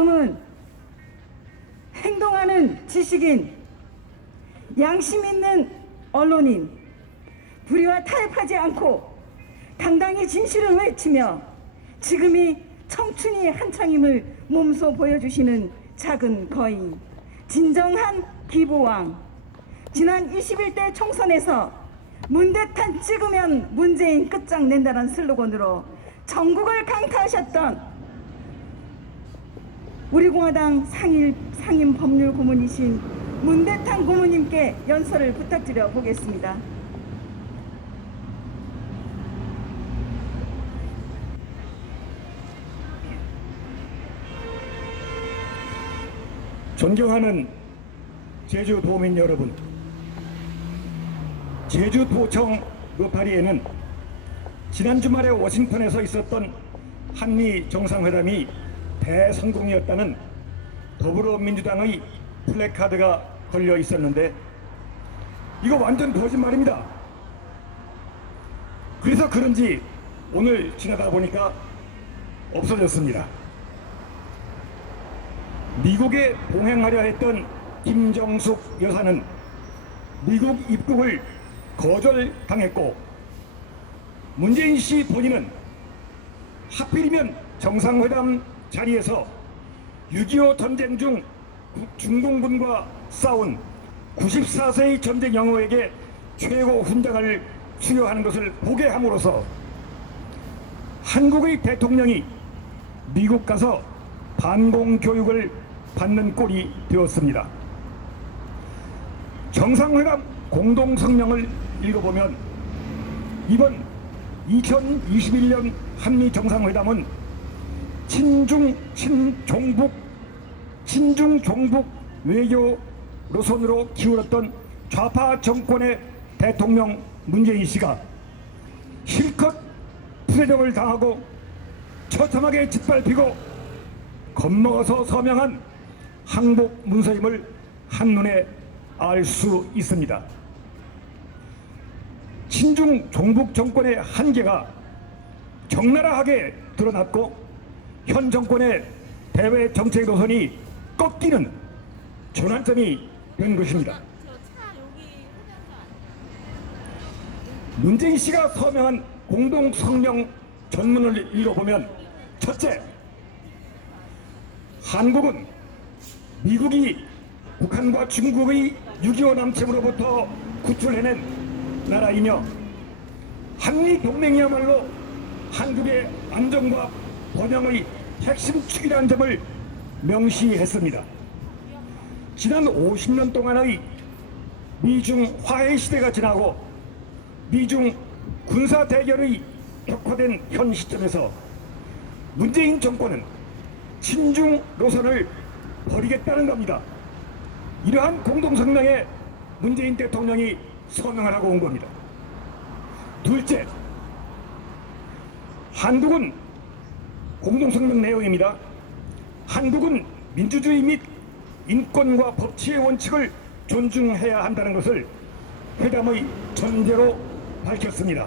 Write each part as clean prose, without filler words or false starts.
다음은 행동하는 지식인, 양심 있는 언론인, 불의와 타협하지 않고 당당히 진실을 외치며 지금이 청춘이 한창임을 몸소 보여주시는 작은 거인, 진정한 기부왕. 지난 21대 총선에서 문대탄 찍으면 문재인 끝장낸다는 슬로건으로 전국을 강타하셨던 우리공화당 상임 법률 고문이신 문대탄 고문님께 연설을 부탁드려 보겠습니다. 존경하는 제주도민 여러분, 제주도청 의파리에는 지난 주말에 워싱턴에서 있었던 한미 정상회담이 대성공이었다는 더불어민주당의 플래카드가 걸려 있었는데 이거 완전 거짓말입니다. 그래서 그런지 오늘 지나다 보니까 없어졌습니다. 미국에 봉행하려 했던 김정숙 여사는 미국 입국을 거절당했고, 문재인 씨 본인은 하필이면 정상회담 자리에서 6.25 전쟁 중 중공군과 싸운 94세의 전쟁 영호에게 최고 훈장을 수여하는 것을 보게 함으로써 한국의 대통령이 미국 가서 반공 교육을 받는 꼴이 되었습니다. 정상회담 공동성명을 읽어보면 이번 2021년 한미 정상회담은 친중종북 외교 노선으로 기울었던 좌파 정권의 대통령 문재인 씨가 실컷 부대접을 당하고 처참하게 짓밟히고 겁먹어서 서명한 항복 문서임을 한눈에 알 수 있습니다. 친중 종북 정권의 한계가 적나라하게 드러났고 현 정권의 대외 정책 노선이 꺾이는 전환점이 된 것입니다. 문재인 씨가 서명한 공동성명 전문을 읽어보면 첫째, 한국은 미국이 북한과 중국의 6.25 남침으로부터 구출해낸 나라이며 한미 동맹이야말로 한국의 안정과 번영의 핵심 축이라는 점을 명시했습니다. 지난 50년 동안의 미중 화해 시대가 지나고 미중 군사 대결의 격화된 현 시점에서 문재인 정권은 친중 노선을 버리겠다는 겁니다. 이러한 공동성명에 문재인 대통령이 서명을 하고 온 겁니다. 둘째, 한국은 공동성명 내용입니다. 한국은 민주주의 및 인권과 법치의 원칙을 존중해야 한다는 것을 회담의 전제로 밝혔습니다.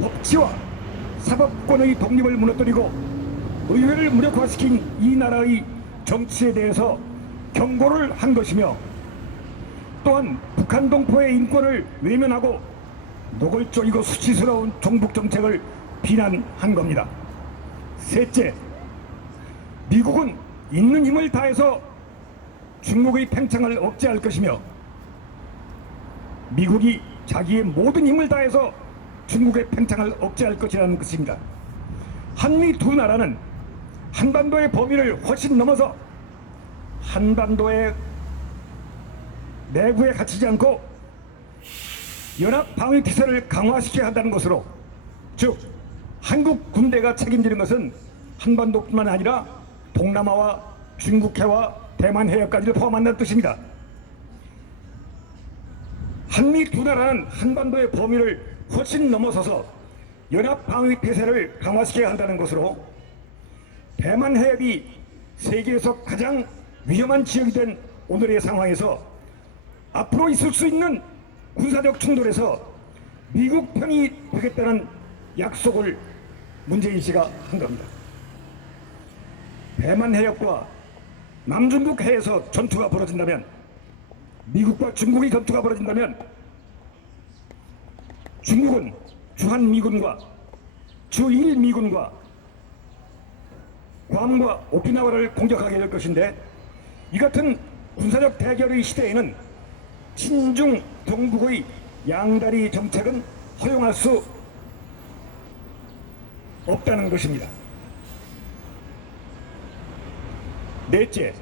법치와 사법권의 독립을 무너뜨리고 의회를 무력화시킨 이 나라의 정치에 대해서 경고를 한 것이며 또한 북한 동포의 인권을 외면하고 노골적이고 수치스러운 종북 정책을 비난한 겁니다. 셋째, 미국은 있는 힘을 다해서 중국의 팽창을 억제할 것이며 미국이 자기의 모든 힘을 다해서 중국의 팽창을 억제할 것이라는 것입니다. 한미 두 나라는 한반도의 범위를 훨씬 넘어서 한반도의 내부에 갇히지 않고 연합 방위体制를 강화시켜야 한다는 것으로, 즉 한국 군대가 책임지는 것은 한반도뿐만 아니라 동남아와 중국해와 대만 해협까지를 포함한다는 뜻입니다. 한미 두 나라는 한반도의 범위를 훨씬 넘어서서 연합 방위 태세를 강화시켜야 한다는 것으로 대만 해협이 세계에서 가장 위험한 지역이 된 오늘의 상황에서 앞으로 있을 수 있는 군사적 충돌에서 미국 편이 되겠다는 약속을 문재인 씨가 한 겁니다. 대만 해협과 남중국 해에서 전투가 벌어진다면, 미국과 중국의 전투가 벌어진다면 중국은 주한미군과 주일미군과 괌과 오키나와를 공격하게 될 것인데, 이 같은 군사적 대결의 시대에는 친중 동북의 양다리 정책은 허용할 수 없다는 것입니다. 넷째,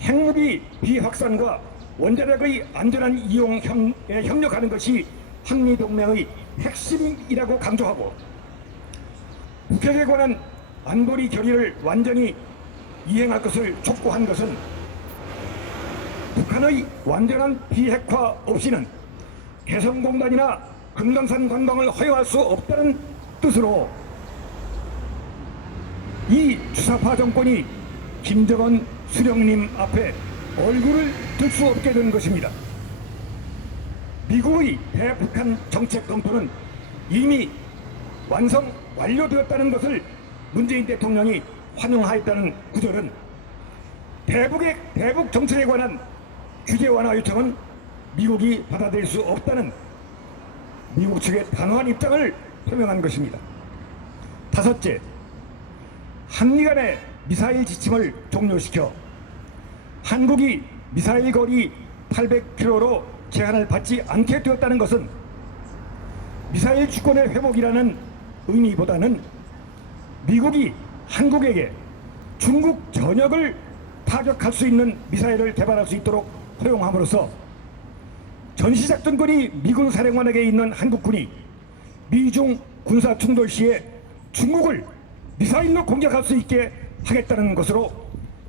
핵무기 비확산과 원자력의 안전한 이용에 협력하는 것이 한미동맹의 핵심이라고 강조하고, 북핵에 관한 안보리 결의를 완전히 이행할 것을 촉구한 것은 북한의 완전한 비핵화 없이는 개성공단이나 금강산 관광을 허용할 수 없다는 뜻으로, 이 주사파 정권이 김정은 수령님 앞에 얼굴을 들 수 없게 된 것입니다. 미국의 대북한 정책 검토는 이미 완료되었다는 것을 문재인 대통령이 환영하였다는 구절은, 대북 정책에 관한 규제 완화 요청은 미국이 받아들일 수 없다는 미국 측의 단호한 입장을 표명한 것입니다. 다섯째, 한미 간의 미사일 지침을 종료시켜 한국이 미사일 거리 800km로 제한을 받지 않게 되었다는 것은 미사일 주권의 회복이라는 의미보다는 미국이 한국에게 중국 전역을 타격할 수 있는 미사일을 개발할 수 있도록 허용함으로써 전시작전권이 미군 사령관에게 있는 한국군이 미중 군사 충돌 시에 중국을 미사일로 공격할 수 있게 하겠다는 것으로,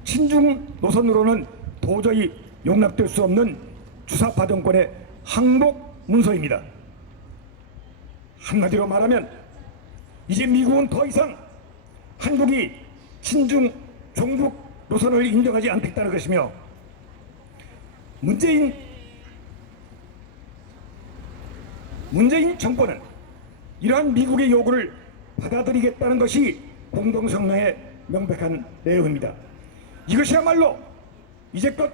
친중 노선으로는 도저히 용납될 수 없는 주사파 정권의 항복 문서입니다. 한마디로 말하면 이제 미국은 더 이상 한국이 친중 종북 노선을 인정하지 않겠다는 것이며, 문재인 정권은 이러한 미국의 요구를 받아들이겠다는 것이 공동성명의 명백한 내용입니다. 이것이야말로 이제껏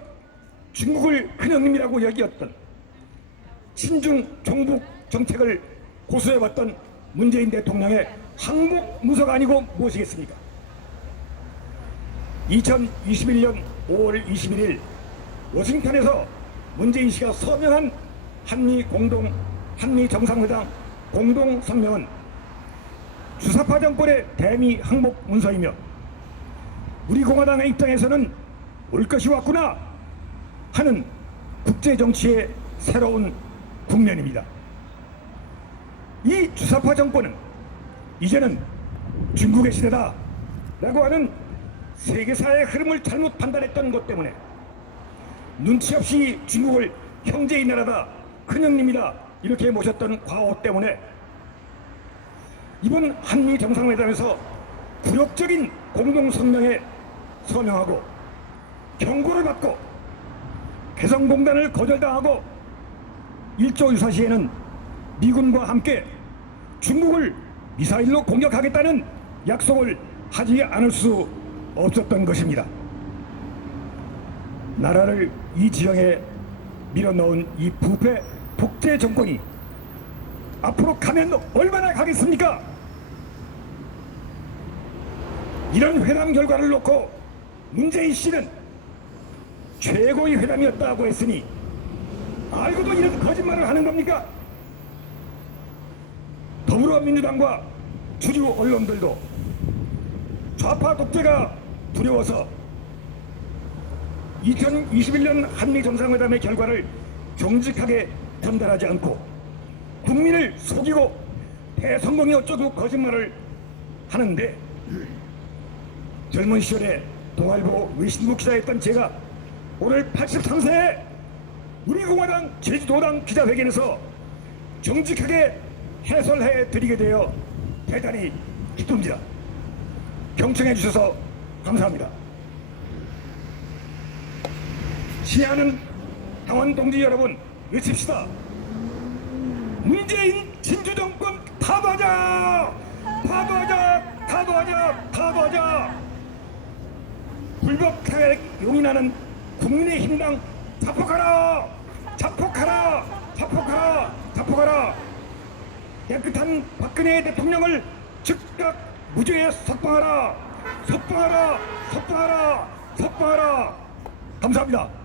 중국을 큰형님이라고 여겼던 친중 종북 정책을 고수해왔던 문재인 대통령의 항복 문서가 아니고 무엇이겠습니까? 2021년 5월 21일 워싱턴에서 문재인 씨가 서명한 한미 정상회담 공동성명은 주사파 정권의 대미 항복 문서이며, 우리 공화당의 입장에서는 올 것이 왔구나 하는 국제정치의 새로운 국면입니다. 이 주사파 정권은 이제는 중국의 시대다 라고 하는 세계사의 흐름을 잘못 판단했던 것 때문에, 눈치 없이 중국을 형제의 나라다, 큰형님이다 이렇게 모셨던 과오 때문에 이번 한미 정상회담에서 굴욕적인 공동성명에 서명하고 경고를 받고 개성공단을 거절당하고 일조 유사시에는 미군과 함께 중국을 미사일로 공격하겠다는 약속을 하지 않을 수 없었던 것입니다. 나라를 이 지형에 밀어넣은 이 부패 독재 정권이 앞으로 가면 얼마나 가겠습니까? 이런 회담 결과를 놓고 문재인 씨는 최고의 회담이었다고 했으니 알고도 이런 거짓말을 하는 겁니까? 더불어민주당과 주류 언론들도 좌파 독재가 두려워서 2021년 한미 정상회담의 결과를 정직하게 전달하지 않고 국민을 속이고 대성공이 어쩌고 거짓말을 하는데, 젊은 시절에 동아일보 외신부 기자였던 제가 오늘 83세에 우리 공화당 제주도당 기자회견에서 정직하게 해설해 드리게 되어 대단히 기쁩니다. 경청해 주셔서 감사합니다. 시야는 당원 동지 여러분, 외칩시다. 문재인 진주정권 타도하자! 타도하자! 타도하자! 타도하자! 불법 타격 용인하는 국민의힘당 자폭하라! 자폭하라! 자폭하라! 자폭하라! 깨끗한 박근혜 대통령을 즉각 무죄에 석방하라! 석방하라! 석방하라! 석방하라! 감사합니다.